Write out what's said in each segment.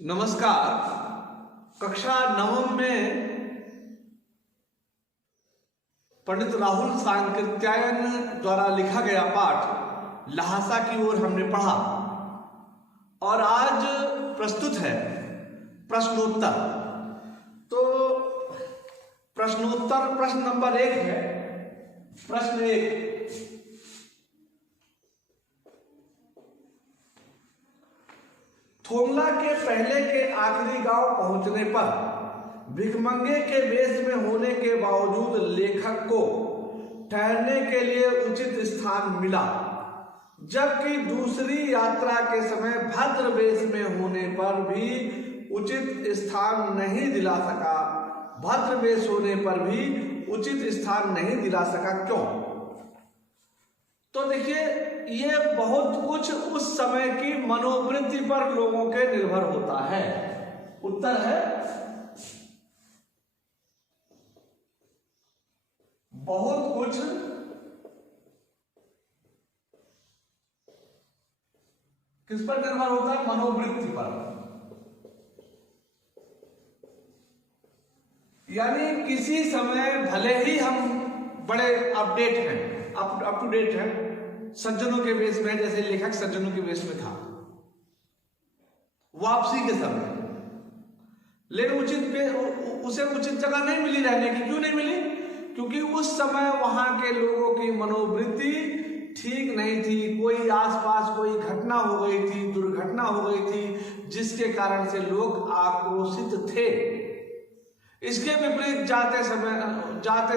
नमस्कार। कक्षा नवम में पंडित राहुल सांकृत्यायन द्वारा लिखा गया पाठ लहासा की ओर हमने पढ़ा और आज प्रस्तुत है प्रश्नोत्तर। तो प्रश्नोत्तर प्रश्न नंबर 1 है। प्रश्न 1, थोमला के पहले के आखिरी गांव पहुंचने पर भिखमंगे के वेश में होने के बावजूद लेखक को ठहरने के लिए उचित स्थान मिला, जबकि दूसरी यात्रा के समय भद्र वेश में होने पर भी उचित स्थान नहीं दिला सका। भद्र वेश होने पर भी उचित स्थान नहीं दिला सका, क्यों? तो देखिए, ये बहुत कुछ उस समय की मनोवृत्ति पर लोगों के निर्भर होता है। उत्तर है बहुत कुछ किस पर निर्भर होता है? मनोवृत्ति पर। यानी किसी समय भले ही हम बड़े अपडेट हैं, अप टू डेट हैं, सज्जनों के वेश में, जैसे लेखक सज्जनों के वेश में था वापसी के समय, लेकिन उसे उचित जगह नहीं मिली रहने की। क्यों नहीं मिली? क्योंकि उस समय वहां के लोगों की मनोवृत्ति ठीक नहीं थी। कोई आसपास कोई घटना हो गई थी, दुर्घटना हो गई थी, जिसके कारण से लोग आक्रोशित थे। इसके विपरीत जाते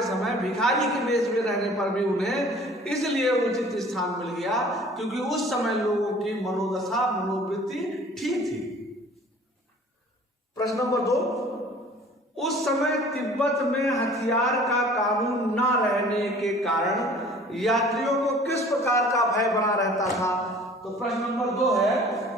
समय भिखारी के वेश में रहने पर भी उन्हें इसलिए उचित स्थान मिल गया क्योंकि उस समय लोगों की मनोदशा, मनोवृत्ति ठीक थी। प्रश्न नंबर 2, उस समय तिब्बत में हथियार का कानून न रहने के कारण यात्रियों को किस प्रकार का भय बना रहता था? तो प्रश्न नंबर 2 है,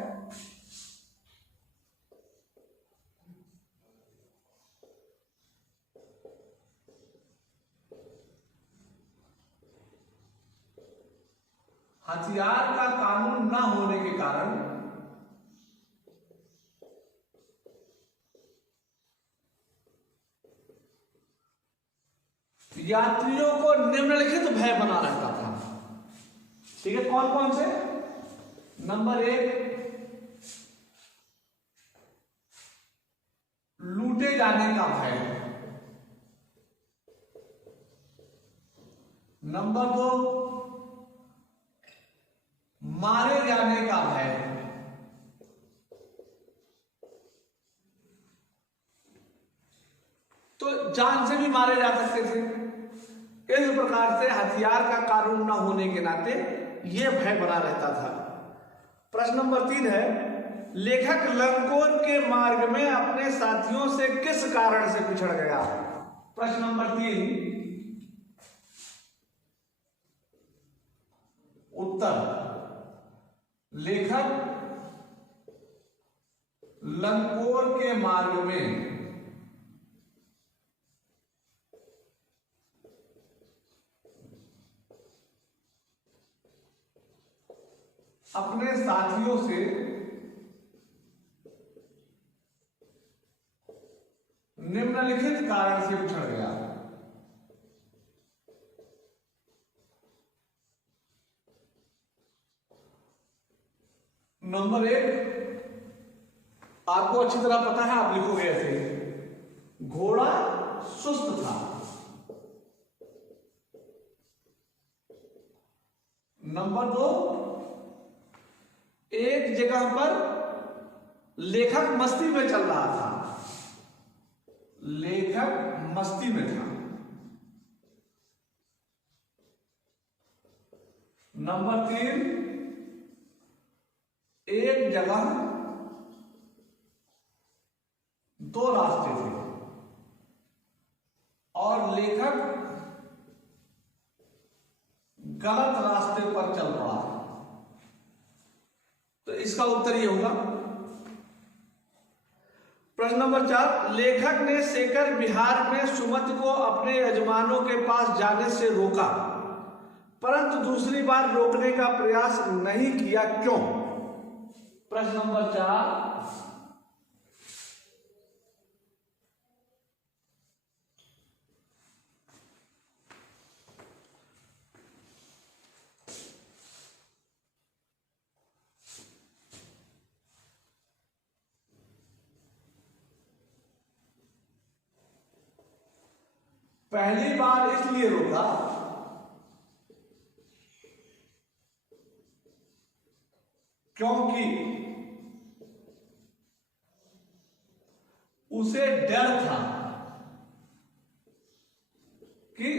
हथियार का कानून न होने के कारण यात्रियों को निम्नलिखित भय बना रहता था। ठीक है, कौन कौन से? नंबर 1, लूटे जाने का भय। नंबर 2, मारे जाने का भय। तो जान से भी मारे जा सकते थे। इस प्रकार से हथियार का कानून न होने के नाते यह भय बना रहता था। प्रश्न नंबर 3 है, लेखक लंकोर के मार्ग में अपने साथियों से किस कारण से पिछड़ गया? प्रश्न नंबर 3, उत्तर, लेखक लंकोर के मार्ग में अपने साथियों से निम्नलिखित कारण से पिछड़ गया। नंबर 1, आपको अच्छी तरह पता है, आप लिखोगे ऐसे, घोड़ा सुस्त था। नंबर 2, एक जगह पर लेखक मस्ती में चल रहा था। लेखक मस्ती में था। नंबर 3, एक जगह 2 रास्ते थे और लेखक गलत रास्ते पर चल पड़ा। तो इसका उत्तर ये होगा। प्रश्न नंबर 4, लेखक ने शेखर विहार में सुमति को अपने यजमानों के पास जाने से रोका, परंतु दूसरी बार रोकने का प्रयास नहीं किया, क्यों? प्रश्न नंबर 4, पहली बार इसलिए रोका क्योंकि उसे डर था कि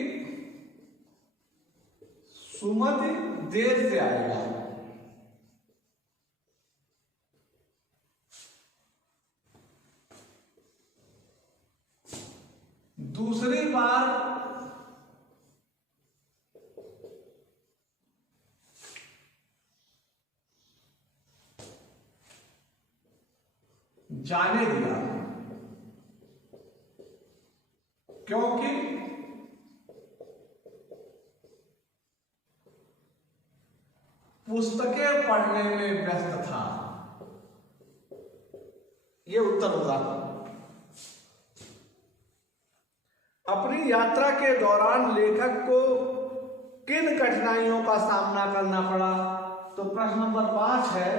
सुमति देर से आएगा। दूसरी बार जाने दिया क्योंकि पुस्तकें पढ़ने में व्यस्त था। यह उत्तर होगा। अपनी यात्रा के दौरान लेखक को किन कठिनाइयों का सामना करना पड़ा? तो प्रश्न नंबर 5 है,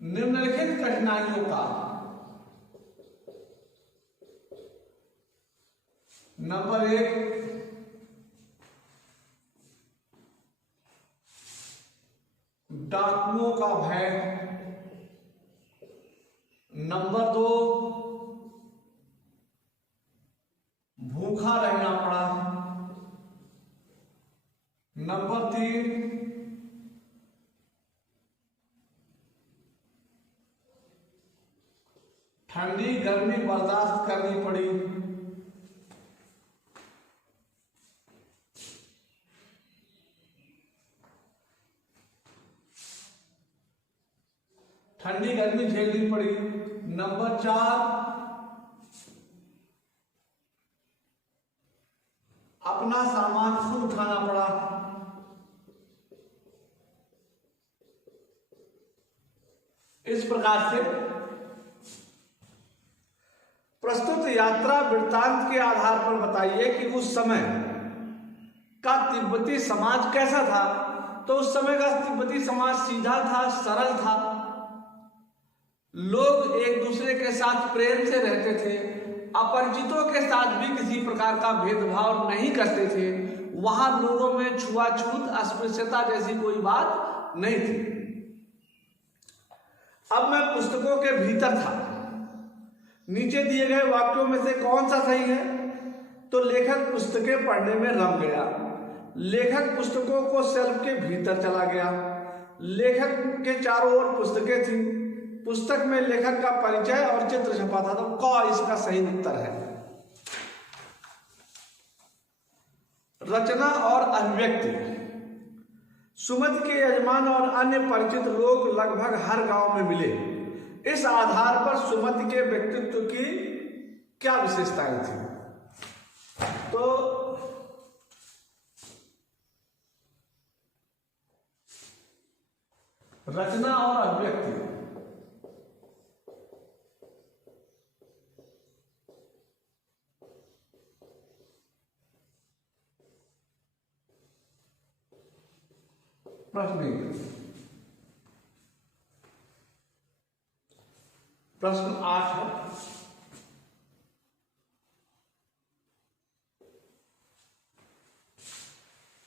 निम्नलिखित कठिनाइयों का नंबर 1 डाकुओं का भय, नंबर 2 भूखा रहना पड़ा, नंबर 3 ठंडी गर्मी बर्दाश्त करनी पड़ी, ठंडी गर्मी झेलनी पड़ी, नंबर 4 अपना सामान खुद उठाना पड़ा, इस प्रकार से प्रस्तुत यात्रा वृत्तांत के आधार पर बताइए कि उस समय का तिब्बती समाज कैसा था। तो उस समय का तिब्बती समाज सीधा था, सरल था, लोग एक दूसरे के साथ प्रेम से रहते थे, अपरिचितों के साथ भी किसी प्रकार का भेदभाव नहीं करते थे। वहां लोगों में छुआछूत, अस्पृश्यता जैसी कोई बात नहीं थी। अब मैं पुस्तकों के भीतर था। नीचे दिए गए वाक्यों में से कौन सा सही है? तो लेखक पुस्तकें पढ़ने में रम गया, लेखक पुस्तकों को शेल्फ के भीतर चला गया, लेखक के चारों ओर पुस्तकें थीं, पुस्तक में लेखक का परिचय और चित्र छपा था। तो क इसका सही उत्तर है। रचना और अभिव्यक्ति, सुमति के यजमान और अन्य परिचित लोग लगभग हर गांव में मिले। इस आधार पर सुमति के व्यक्तित्व की क्या विशेषताएं थी? तो रचना और अभिव्यक्ति, प्रश्न 8 है।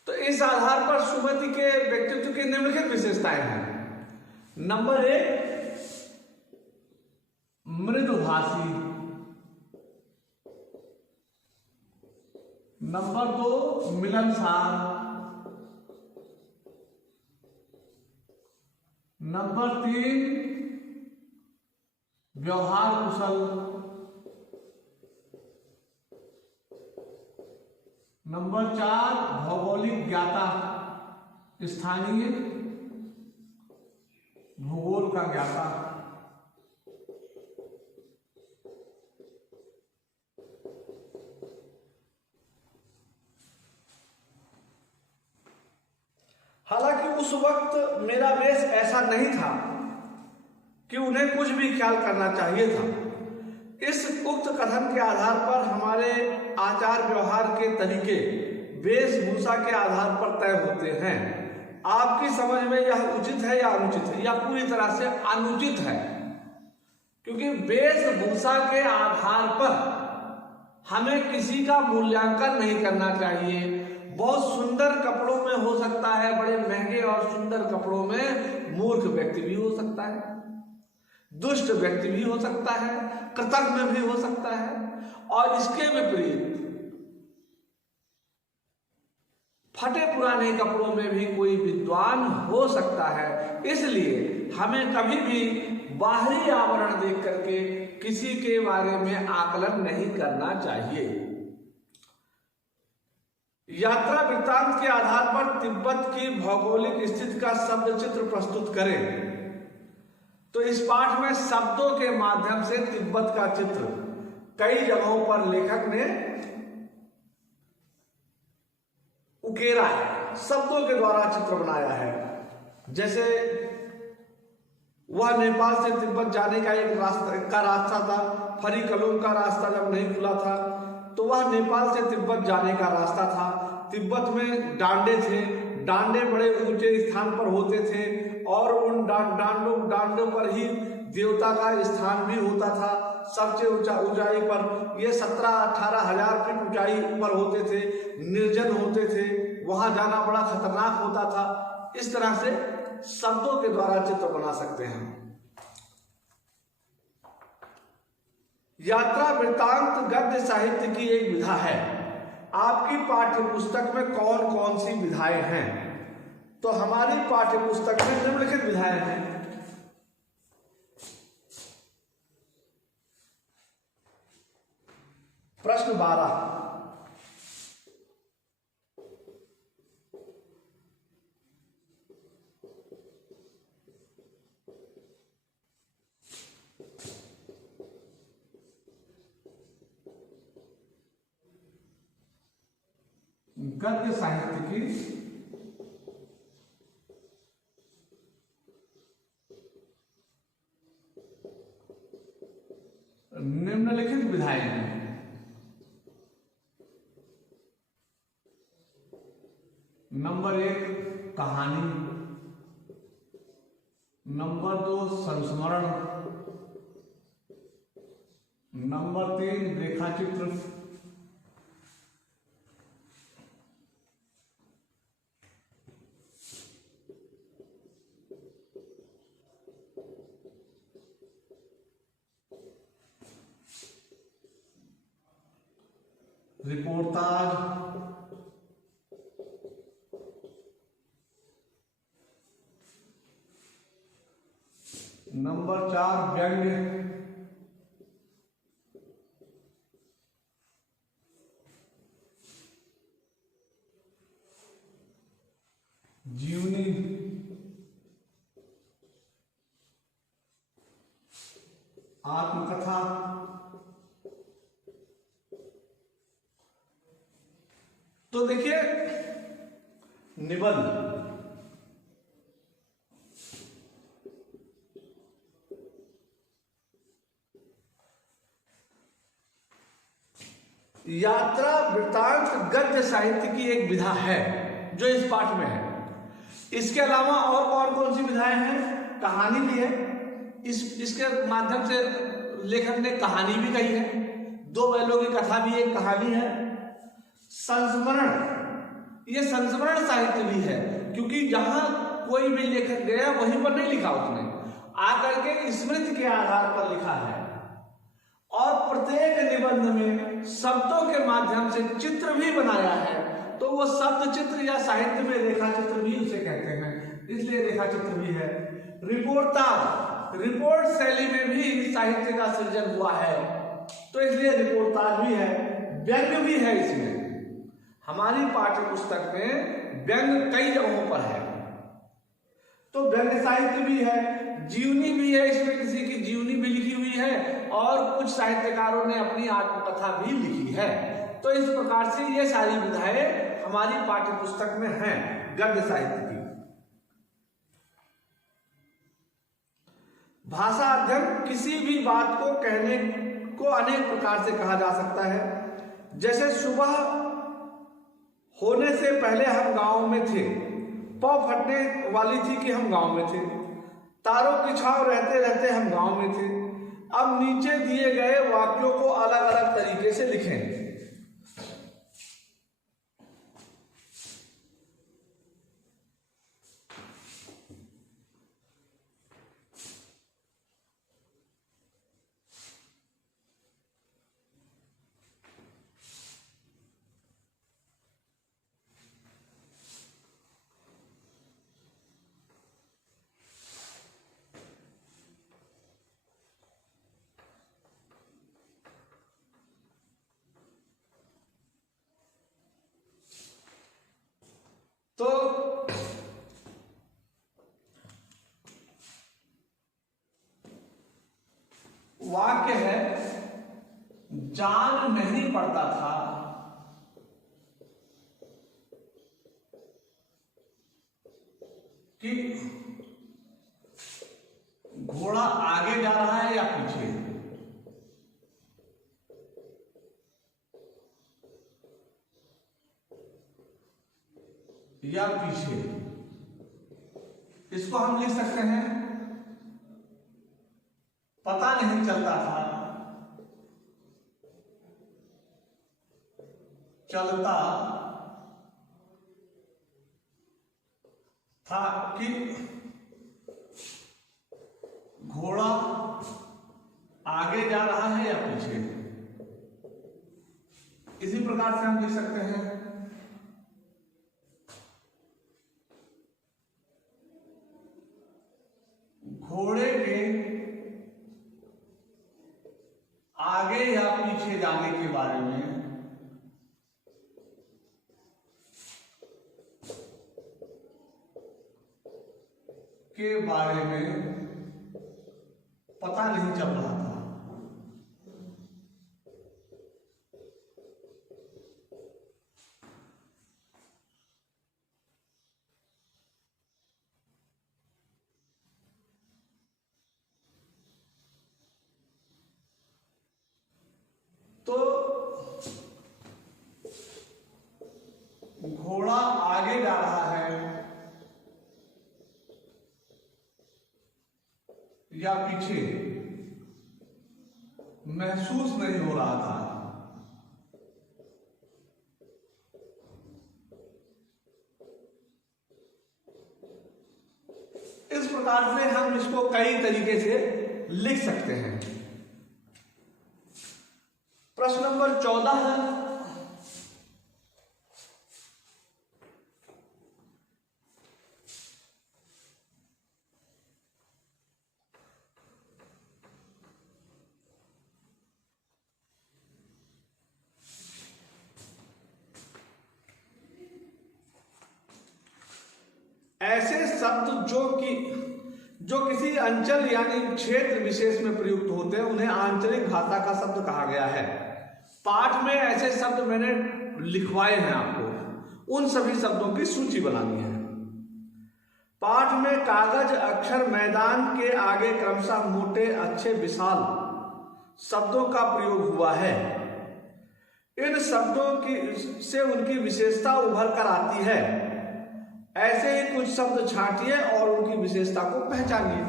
तो इस आधार पर सुमति के व्यक्तित्व की निम्नलिखित विशेषताएं हैं। नंबर 1 मृदुभाषी, नंबर 2 मिलनसार, नंबर 3 व्यवहार कुशल, नंबर 4 भौगोलिक ज्ञाता, स्थानीय भूगोल का ज्ञाता, हालांकि उस वक्त मेरा वेश ऐसा नहीं था कि उन्हें कुछ भी ख्याल करना चाहिए था। इस उक्त कथन के आधार पर हमारे आचार व्यवहार के तरीके वेशभूषा के आधार पर तय होते हैं। आपकी समझ में यह उचित है या अनुचित है? या पूरी तरह से अनुचित है, क्योंकि वेशभूषा के आधार पर हमें किसी का मूल्यांकन नहीं करना चाहिए। बहुत सुंदर कपड़ों में हो सकता है, बड़े महंगे और सुंदर कपड़ों में मूर्ख व्यक्ति भी हो सकता है, दुष्ट व्यक्ति भी हो सकता है, कृतज्ञ भी हो सकता है, और इसके विपरीत फटे पुराने कपड़ों में भी कोई विद्वान हो सकता है। इसलिए हमें कभी भी बाहरी आवरण देख करके किसी के बारे में आकलन नहीं करना चाहिए। यात्रा वृत्तांत के आधार पर तिब्बत की भौगोलिक स्थिति का शब्द चित्र प्रस्तुत करें। तो इस पाठ में शब्दों के माध्यम से तिब्बत का चित्र कई जगहों पर लेखक ने उकेरा है, शब्दों के द्वारा चित्र बनाया है। जैसे वह नेपाल से तिब्बत जाने का एक रास्ता था। फरी कलोम का रास्ता जब नहीं खुला था तो वह नेपाल से तिब्बत जाने का रास्ता था। तिब्बत में डांडे थे, डांडे बड़े ऊंचे स्थान पर होते थे और उन डांडों पर ही देवता का स्थान भी होता था। सबसे ऊंचाई पर ये 17-18 हजार फीट ऊंचाई पर होते थे, निर्जन होते थे, वहां जाना बड़ा खतरनाक होता था। इस तरह से शब्दों के द्वारा चित्र बना सकते हैं। यात्रा वृत्तांत गद्य साहित्य की एक विधा है। आपकी पाठ्य पुस्तक में कौन कौन सी विधाएं हैं? तो हमारी पाठ्य पुस्तक में निम्नलिखित विधाएं हैं। प्रश्न 12, गद्य साहित्य की निम्नलिखित विधाएं हैं। नंबर 1 कहानी, नंबर 2 संस्मरण, नंबर 3 रेखाचित्र, रिपोर्टाज, नंबर 4 व्यंग्य, जीवनी, आत्मकथा, तो देखिए निबंध, यात्रा वृत्तांत गद्य साहित्य की एक विधा है जो इस पाठ में है। इसके अलावा और कौन कौन सी विधाएं हैं? कहानी भी है, इसके माध्यम से लेखक ने कहानी भी कही है, 2 बैलों की कथा भी एक कहानी है। संस्मरण, ये संस्मरण साहित्य भी है, क्योंकि जहां कोई भी लेखक गया वहीं पर नहीं लिखा, उसने आकर के स्मृति के आधार पर लिखा है। और प्रत्येक निबंध में शब्दों के माध्यम से चित्र भी बनाया है, तो वो शब्द चित्र या साहित्य में रेखा चित्र भी उसे कहते हैं, इसलिए रेखा चित्र भी है। रिपोर्टाज, रिपोर्ट शैली में भी साहित्य का सृजन हुआ है, तो इसलिए रिपोर्टाज भी है। व्यंग्य भी है, इसमें हमारी पाठ्य पुस्तक में व्यंग्य कई जगहों पर है, तो व्यंग्य साहित्य भी है। जीवनी भी है, इसमें किसी की जीवनी भी लिखी हुई है और कुछ साहित्यकारों ने अपनी आत्मकथा भी लिखी है। तो इस प्रकार से ये सारी विधाएं हमारी पाठ्य पुस्तक में हैं गद्य साहित्य की। भाषा अध्ययन, किसी भी बात को कहने को अनेक प्रकार से कहा जा सकता है। जैसे सुबह होने से पहले हम गांव में थे, पौ फटने वाली थी कि हम गांव में थे, तारों की छांव रहते रहते हम गांव में थे, अब नीचे दिए गए वाक्यों को अलग अलग तरीके से लिखें। तो वाक्य है, जान नहीं पड़ता था कि घोड़ा आगे जा रहा है या पीछे। या पीछे, इसको हम लिख सकते हैं, पता नहीं चलता था, चलता था कि घोड़ा आगे जा रहा है या पीछे। इसी प्रकार से हम लिख सकते हैं, घोड़े के आगे या पीछे जाने के बारे में पता नहीं चल रहा था। तो घोड़ा आगे जा रहा है या पीछे महसूस नहीं हो रहा था। इस प्रकार से हम इसको कई तरीके से लिख सकते हैं। प्रश्न नंबर 14 है, ऐसे शब्द जो किसी अंचल यानी क्षेत्र विशेष में प्रयुक्त होते हैं उन्हें आंचलिक भाषा का शब्द कहा गया है। पाठ में ऐसे शब्द मैंने लिखवाए हैं, आपको उन सभी शब्दों की सूची बनानी है। पाठ में कागज, अक्षर, मैदान के आगे क्रमशः मोटे, अच्छे, विशाल शब्दों का प्रयोग हुआ है। इन शब्दों से उनकी विशेषता उभर कर आती है। ऐसे ही कुछ शब्द छांटिए और उनकी विशेषता को पहचानिए।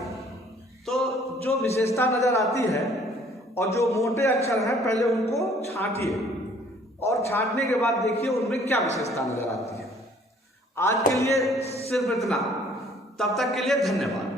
तो जो विशेषता नजर आती है और जो मोटे अक्षर हैं पहले उनको छांटिए और छांटने के बाद देखिए उनमें क्या विशेषता नजर आती है। आज के लिए सिर्फ इतना। तब तक के लिए धन्यवाद।